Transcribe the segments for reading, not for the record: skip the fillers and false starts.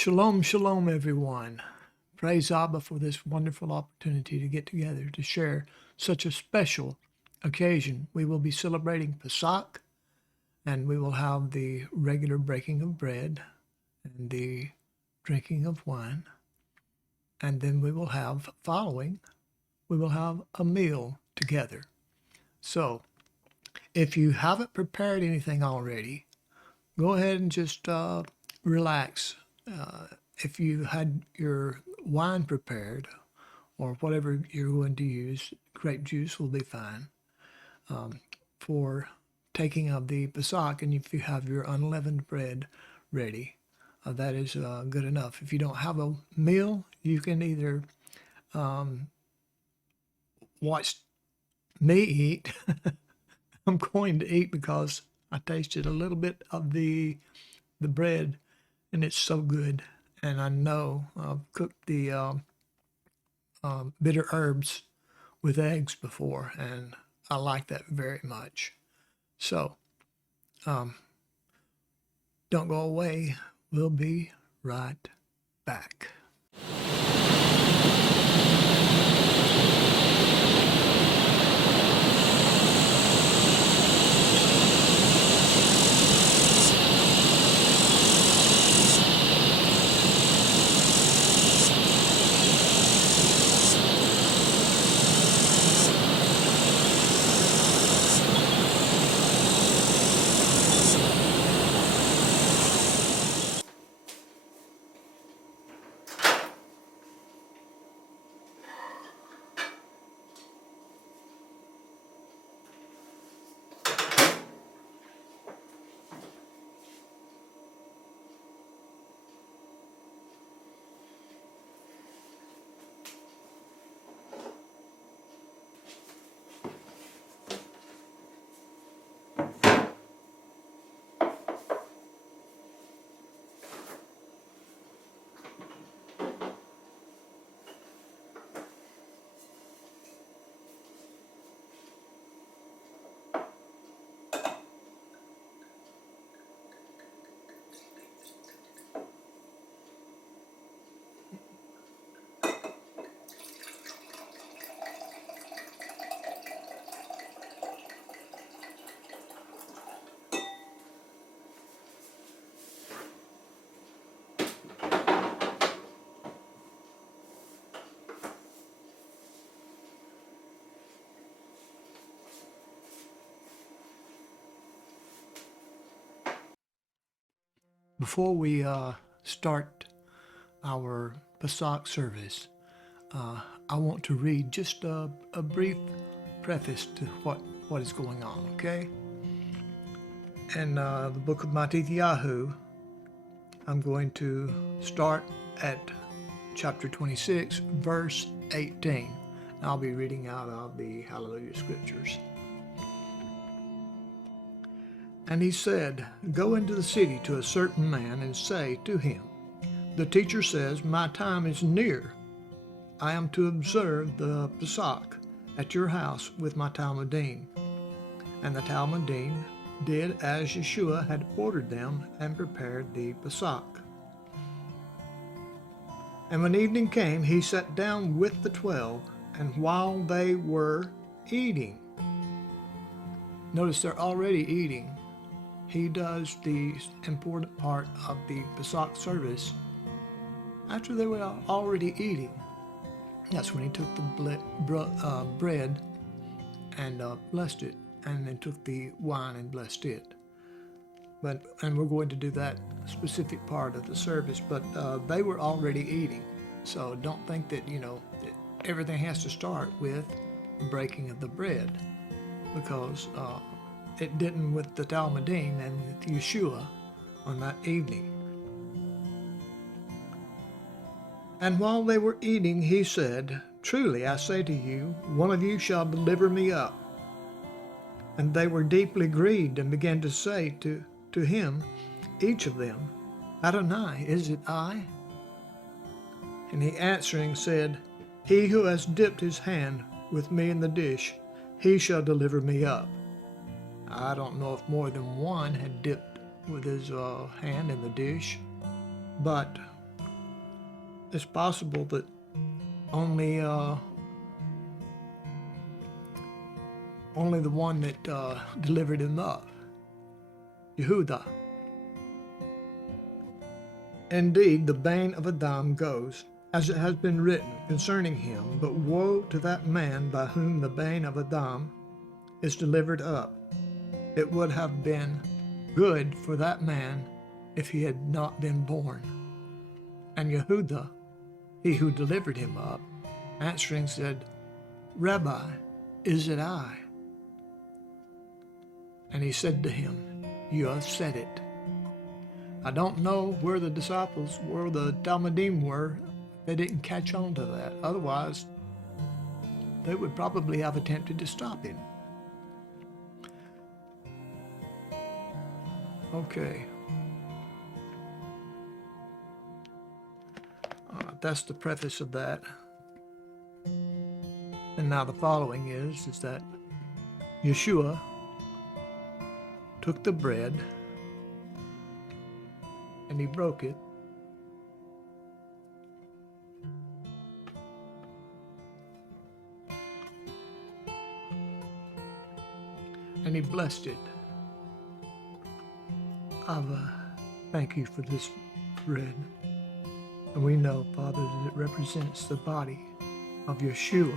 Shalom, shalom, everyone. Praise Abba for this wonderful opportunity to get together to share such a special occasion. We will be celebrating Pesach, and we will have the regular breaking of bread and the drinking of wine. And then we will have, we will have a meal together. So if you haven't prepared anything already, go ahead and just relax. If you had your wine prepared or whatever you're going to use, grape juice will be fine for taking of the Pesach. And if you have your unleavened bread ready, that is good enough. If you don't have a meal, you can either watch me eat. I'm going to eat because I tasted a little bit of the bread, and it's so good. And I know I've cooked the bitter herbs with eggs before, and I like that very much. So don't go away. We'll be right back. Before we start our Pesach service, I want to read just a brief preface to what is going on, okay? In the book of Matityahu, I'm going to start at chapter 26, verse 18. I'll be reading out of the Hallelujah Scriptures. And he said, "Go into the city to a certain man and say to him, the teacher says, my time is near. I am to observe the Pesach at your house with my Talmudim." And the Talmudim did as Yeshua had ordered them and prepared the Pesach. And when evening came, he sat down with the 12, and while they were eating, notice they're already eating. He does the important part of the Pesach service after they were already eating. That's when he took the bread and blessed it, and then took the wine and blessed it. And we're going to do that specific part of the service, but they were already eating. So don't think that, that everything has to start with the breaking of the bread, because it didn't with the Talmudim and with Yeshua on that evening. And while they were eating, he said, "Truly I say to you, one of you shall deliver me up." And they were deeply grieved and began to say to him, each of them, "Adonai, is it I?" And he answering said, "He who has dipped his hand with me in the dish, he shall deliver me up." I don't know if more than one had dipped with his hand in the dish, but it's possible that only only the one that delivered him up, Yehuda. Indeed, the bane of Adam goes, as it has been written concerning him, but woe to that man by whom the bane of Adam is delivered up. It would have been good for that man if he had not been born. And Yehuda, he who delivered him up, answering said, Rabbi, is it I? And he said to him, You have said it. I don't know where the disciples, where the Talmudim were. They didn't catch on to that. Otherwise, they would probably have attempted to stop him. Okay. That's the preface of that. And now the following is that Yeshua took the bread and he broke it. And he blessed it. Abba, thank you for this bread. And we know, Father, that it represents the body of Yeshua,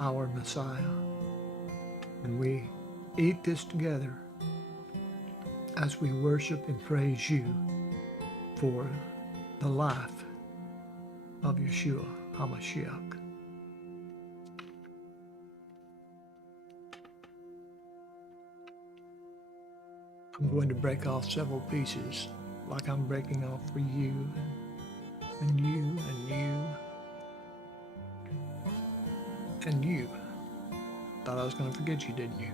our Messiah. And we eat this together as we worship and praise you for the life of Yeshua HaMashiach. I'm going to break off several pieces, like I'm breaking off for you, and you, and you, and you. Thought I was going to forget you, didn't you?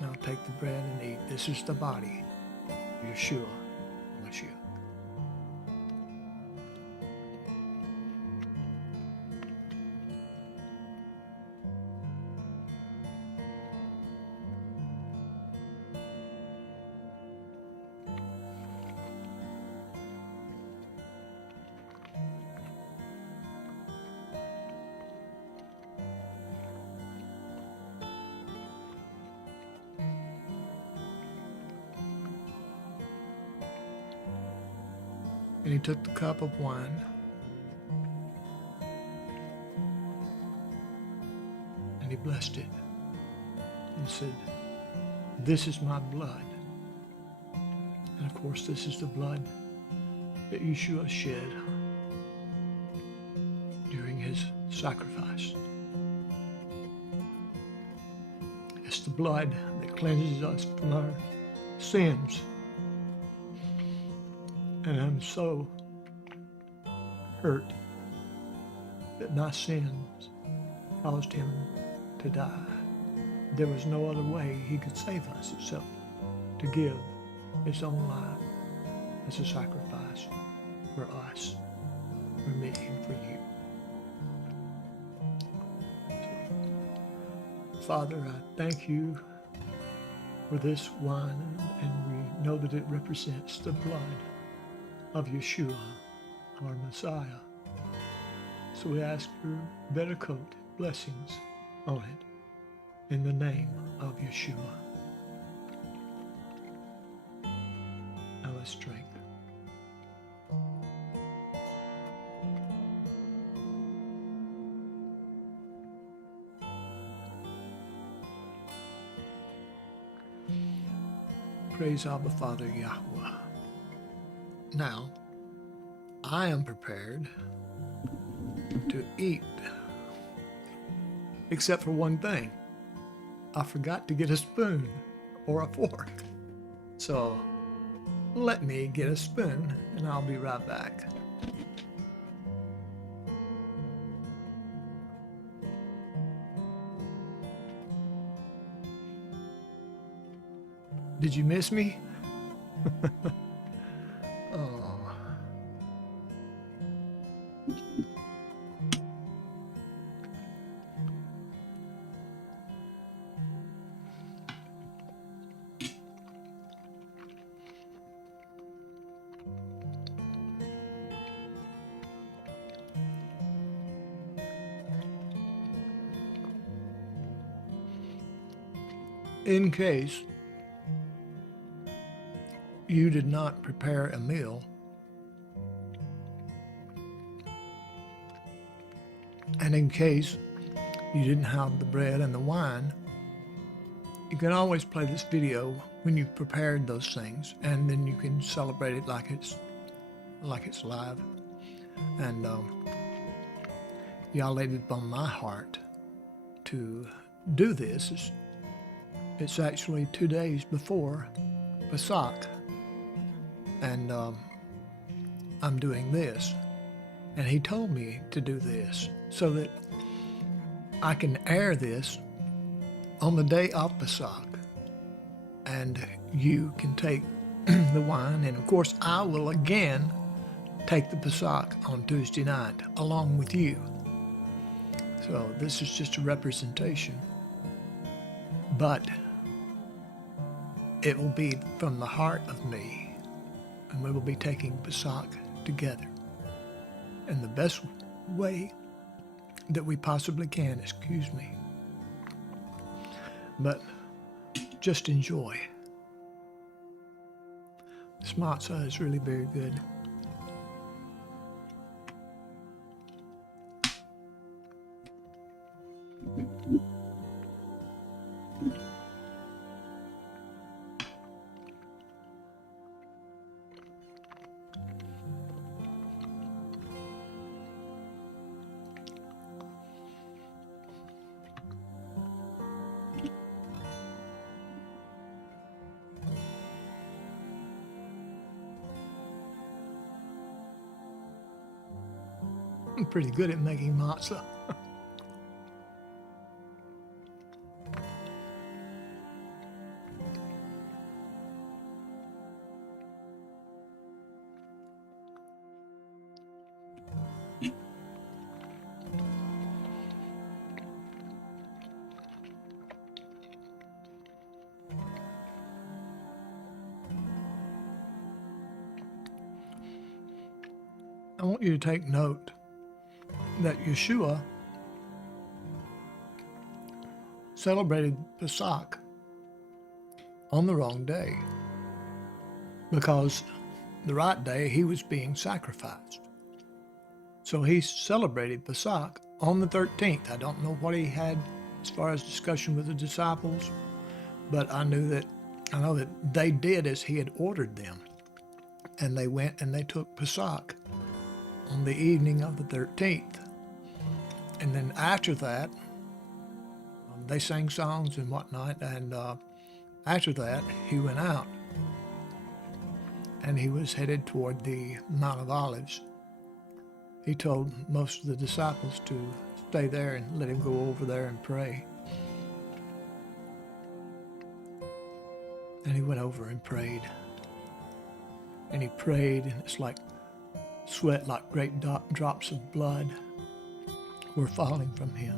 Now take the bread and eat. This is the body of Yeshua HaMashiach. And he took the cup of wine and he blessed it and said, This is my blood. And of course, this is the blood that Yeshua shed during his sacrifice. It's the blood that cleanses us from our sins. And I'm so hurt that my sins caused him to die. There was no other way he could save us except to give his own life as a sacrifice for us, for me, and for you. So, Father, I thank you for this wine, and we know that it represents the blood of Yeshua, our Messiah. So we ask your better coat blessings on it in the name of Yeshua. Now let's drink. Praise Abba Father Yahweh. Now, I am prepared to eat, except for one thing. I forgot to get a spoon or a fork. So, let me get a spoon and I'll be right back. Did you miss me? Oh. In case you did not prepare a meal, and in case you didn't have the bread and the wine, you can always play this video when you've prepared those things, and then you can celebrate it like it's live. And y'all laid it upon my heart to do this. It's actually 2 days before Pesach, and I'm doing this. And he told me to do this so that I can air this on the day of Pesach, and you can take the wine, and of course I will again take the Pesach on Tuesday night along with you. So this is just a representation, but it will be from the heart of me, and we will be taking Pesach together in the best way that we possibly can, excuse me. But just enjoy. This matzah is really very good. I'm pretty good at making matzah. I want you to take note that Yeshua celebrated Pesach on the wrong day, because the right day he was being sacrificed. So he celebrated Pesach on the 13th. I don't know what he had as far as discussion with the disciples, but I know that they did as he had ordered them, and they went and they took Pesach on the evening of the 13th. And then after that, they sang songs and whatnot, and after that, he went out, and he was headed toward the Mount of Olives. He told most of the disciples to stay there and let him go over there and pray. And he went over and prayed. And he prayed, and it's like sweat, like great drops of blood were falling from him.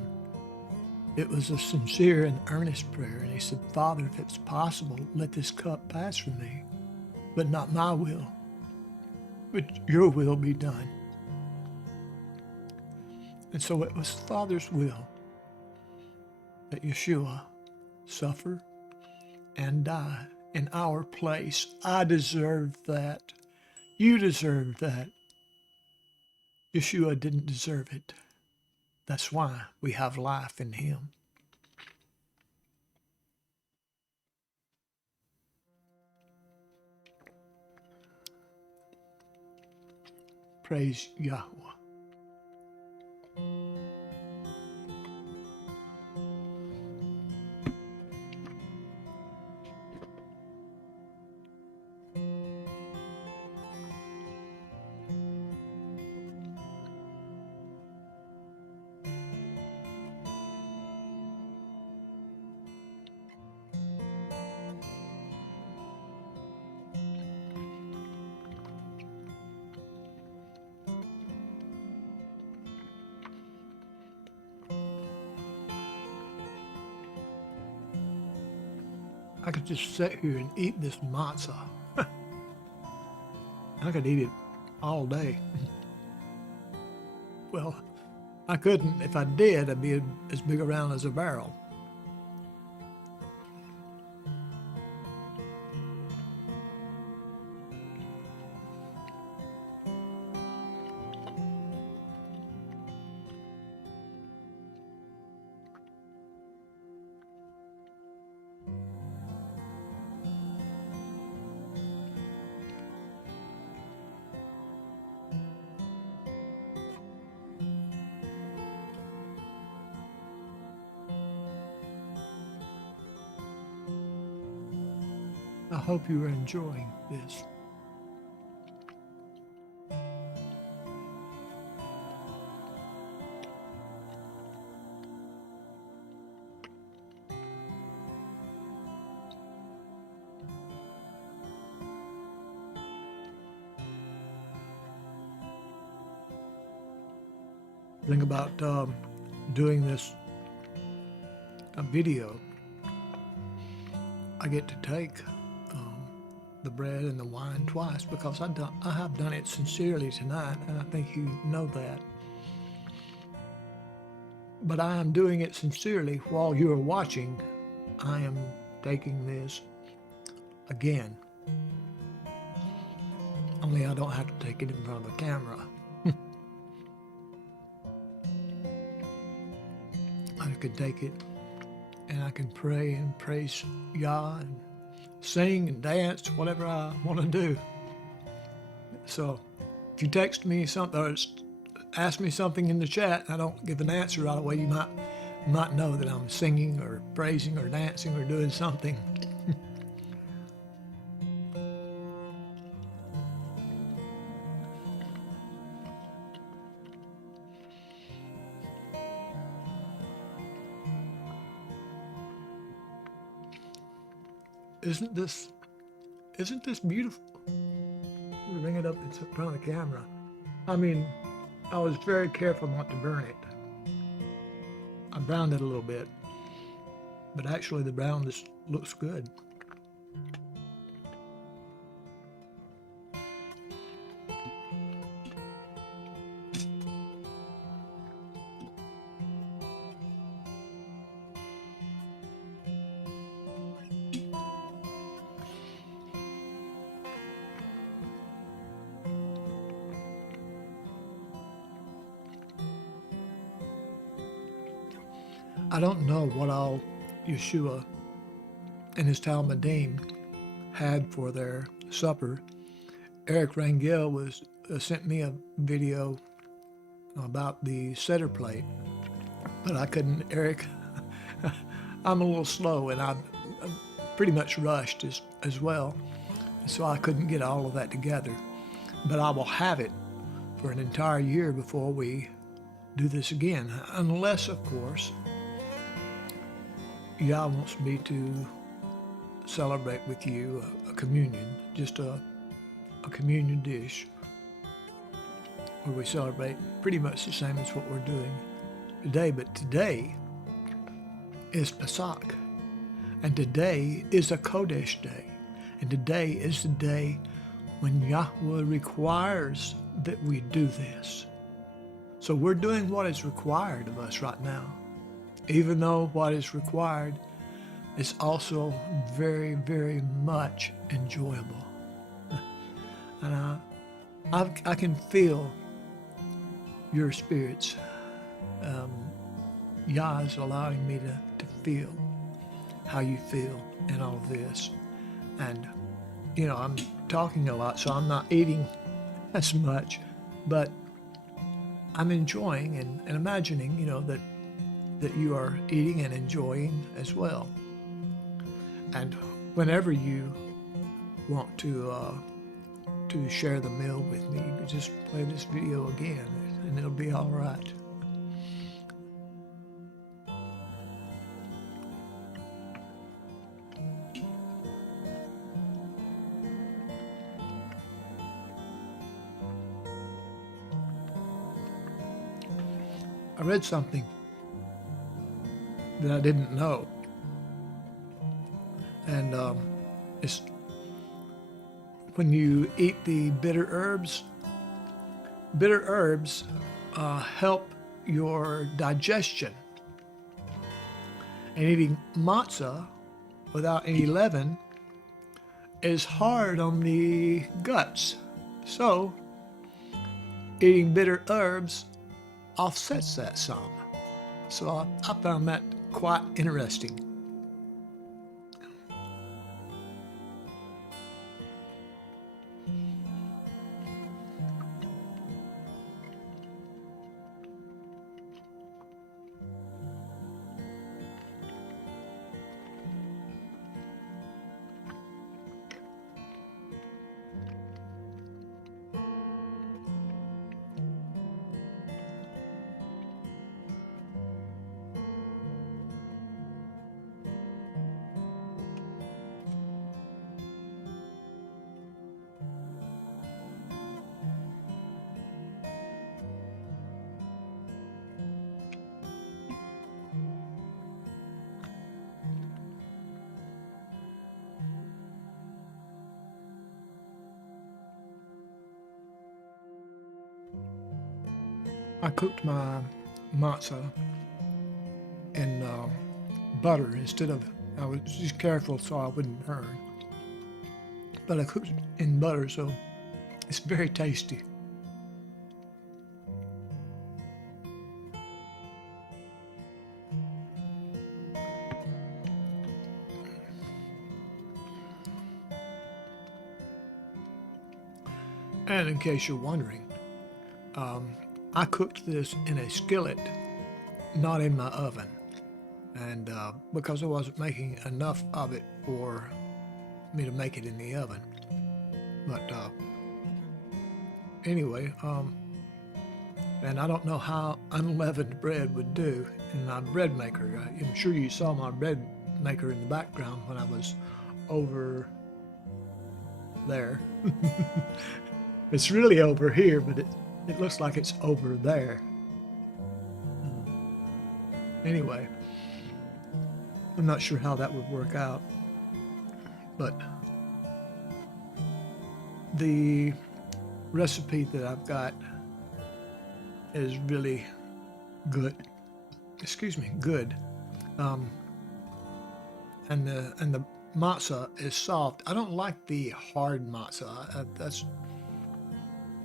It was a sincere and earnest prayer, and he said, "Father, if it's possible, let this cup pass from me, but not my will, but your will be done." And so it was the Father's will that Yeshua suffer and die in our place. I deserve that. You deserve that. Yeshua didn't deserve it. That's why we have life in him. Praise Yahweh. I could just sit here and eat this matzah. I could eat it all day. Well, I couldn't. If I did, I'd be as big around as a barrel. I hope you are enjoying this. The thing about doing this video, I get to take the bread and the wine twice because I have done it sincerely tonight, and I think you know that. But I am doing it sincerely while you are watching. I am taking this again. Only I don't have to take it in front of the camera. I could take it and I can pray and praise Yah and sing and dance, whatever I want to do. So if you text me something or ask me something in the chat and I don't give an answer right away, you might know that I'm singing or praising or dancing or doing something. Isn't this beautiful? Bring it up in front of the camera. I mean, I was very careful not to burn it. I browned it a little bit, but actually the brown just looks good. I don't know what all Yeshua and his Talmudim had for their supper. Eric Rangel sent me a video about the Seder plate, but I couldn't. Eric, I'm a little slow, and I'm pretty much rushed as well, so I couldn't get all of that together. But I will have it for an entire year before we do this again, unless, of course, Yah wants me to celebrate with you a communion, just a communion dish, where we celebrate pretty much the same as what we're doing today. But today is Pesach, and today is a Kodesh day, and today is the day when Yahweh requires that we do this. So we're doing what is required of us right now, even though what is required is also very, very much enjoyable. And I can feel your spirits. Yah is allowing me to feel how you feel in all of this. And, you know, I'm talking a lot, so I'm not eating as much, but I'm enjoying and imagining, you know, that you are eating and enjoying as well. And whenever you want to share the meal with me, you can just play this video again and it'll be all right. I read something that I didn't know. And it's when you eat the bitter herbs help your digestion. And eating matzah without any leaven is hard on the guts. So eating bitter herbs offsets that some. So I found that quite interesting. I cooked my matzah in butter instead of, I was just careful so I wouldn't burn. But I cooked it in butter, so it's very tasty. And in case you're wondering, I cooked this in a skillet, not in my oven. And because I wasn't making enough of it for me to make it in the oven. But anyway, and I don't know how unleavened bread would do in my bread maker. I'm sure you saw my bread maker in the background when I was over there. It's really over here, but it looks like it's over there. Anyway, I'm not sure how that would work out, but the recipe that I've got is really good. Excuse me, good. And the matzah is soft. I don't like the hard matzah.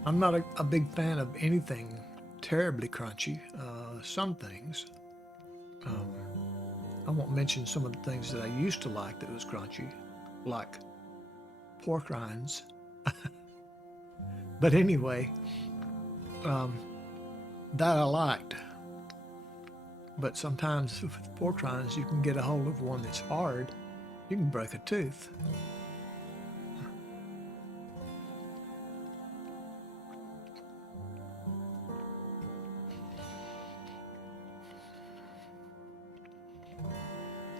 I'm not a big fan of anything terribly crunchy. Some things. I won't mention some of the things that I used to like that was crunchy, like pork rinds. But anyway, that I liked. But sometimes with pork rinds, you can get a hold of one that's hard. You can break a tooth.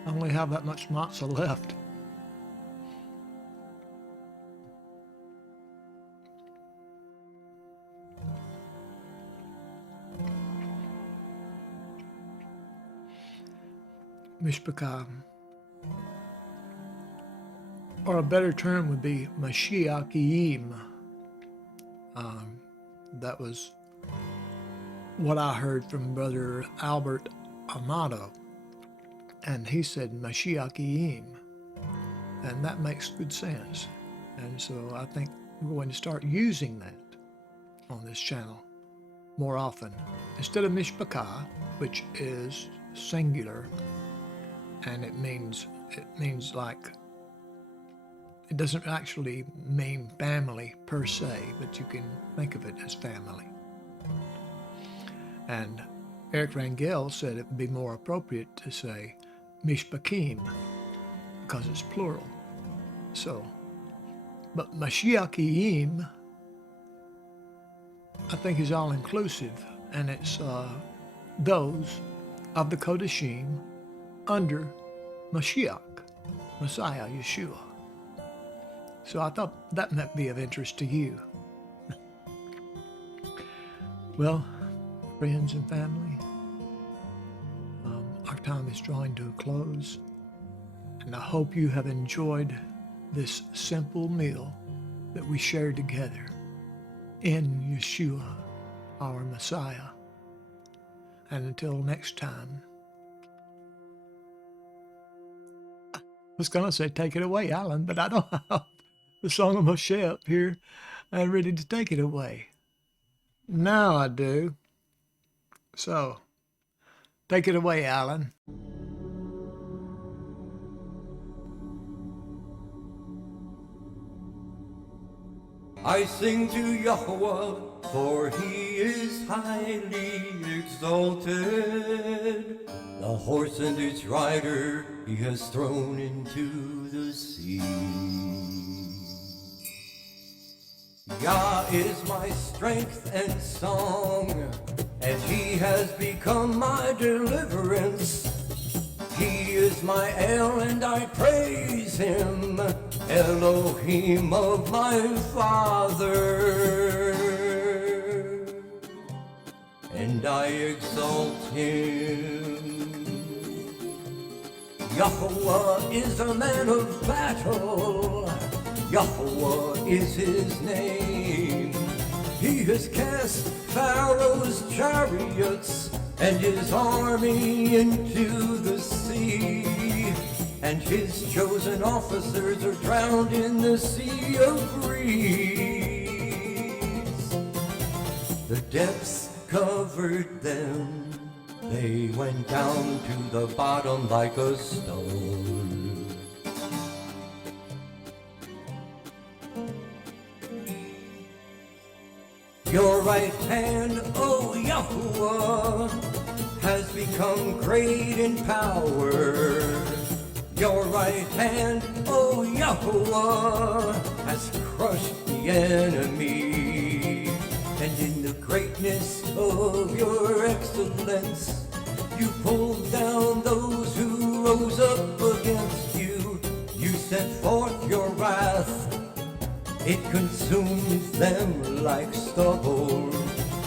I only have that much matzah left. Mishpachah, or a better term would be Mashiachim. That was what I heard from Brother Albert Amado. And he said Mashiachim, and that makes good sense. And so I think we're going to start using that on this channel more often. Instead of Mishpachah, which is singular, and it means like, it doesn't actually mean family per se, but you can think of it as family. And Eric Rangel said it would be more appropriate to say Mishpachim, because it's plural. So, but Mashiachim, I think, is all inclusive, and it's those of the Kodashim under Mashiach, Messiah, Yeshua. So I thought that might be of interest to you. Well, friends and family, our time is drawing to a close, And I hope you have enjoyed this simple meal that we shared together in Yeshua, our Messiah. And until next time, I was going to say take it away, Alan, but I don't have the Song of Moshe up here. I'm ready to take it away. Now I do. So, take it away, Alan. I sing to Yahweh, for he is highly exalted. The horse and its rider he has thrown into the sea. Yah is my strength and song, and he has become my deliverance. He is my El, and I praise him, Elohim of my father, and I exalt him. Yahweh is a man of battle, Yahweh is his name. He has cast Pharaoh's chariots and his army into the sea, and his chosen officers are drowned in the sea of reeds. The depths covered them, they went down to the bottom like a stone. Your right hand, O Yahuwah, has become great in power. Your right hand, O Yahuwah, has crushed the enemy. And in the greatness of your excellence, you pulled down those who rose up against you. You sent forth your wrath, it consumes them like stubble,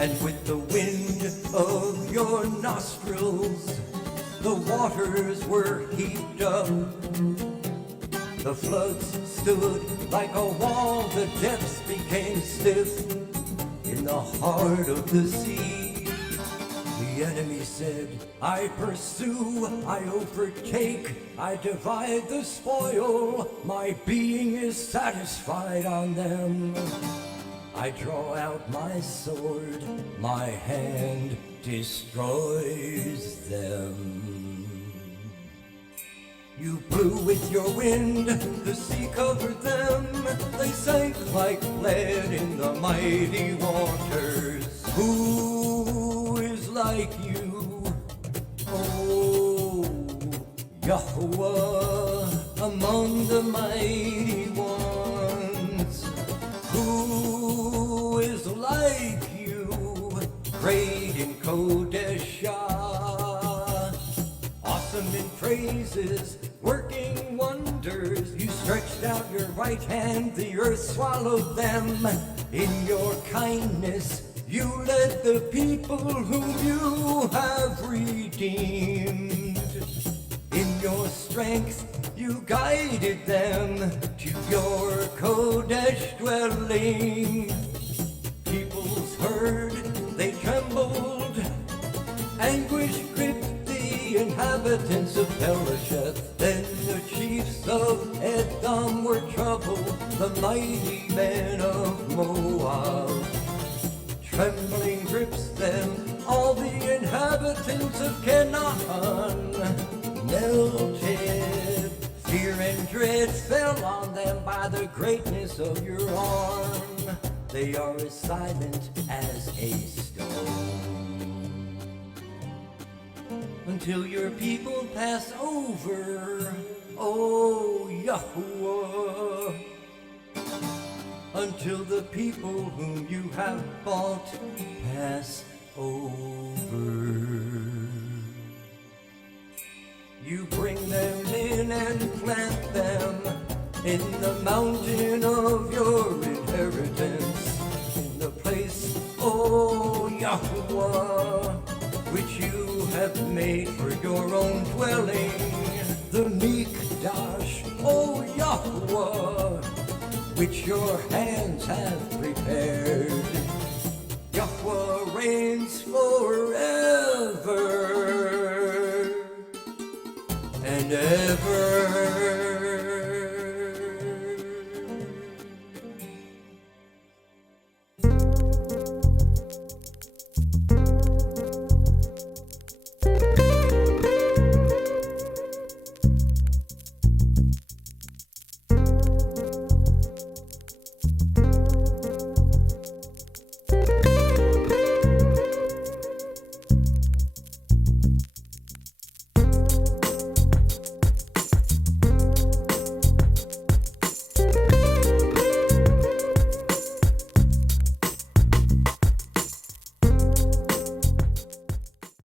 and with the wind of your nostrils, the waters were heaped up. The floods stood like a wall, the depths became stiff in the heart of the sea. The enemy said, I pursue, I overtake, I divide the spoil, my being is satisfied on them. I draw out my sword, my hand destroys them. You blew with your wind, the sea covered them, they sank like lead in the mighty waters. Who is like you, oh Yahweh, among the mighty ones? Who is like you, great in Kodeshah, awesome in praises, working wonders? You stretched out your right hand, the earth swallowed them. In your kindness, you led the people whom you have redeemed. In your strength, you guided them to your Kodesh dwelling. Peoples heard, they trembled, anguish gripped the inhabitants of Pelasheth. Then the chiefs of Edom were troubled, the mighty men of Moab. Trembling grips them, all the inhabitants of Canaan melted. Fear and dread fell on them by the greatness of your arm. They are as silent as a stone, until your people pass over, O Yahuwah. Until the people whom you have bought pass over. You bring them in and plant them in the mountain of your inheritance, in the place, O Yahuwah, which you have made for your own dwelling. The meek Hakadosh, O Yahuwah, which your hands have prepared. Yahuwah reigns forever and ever.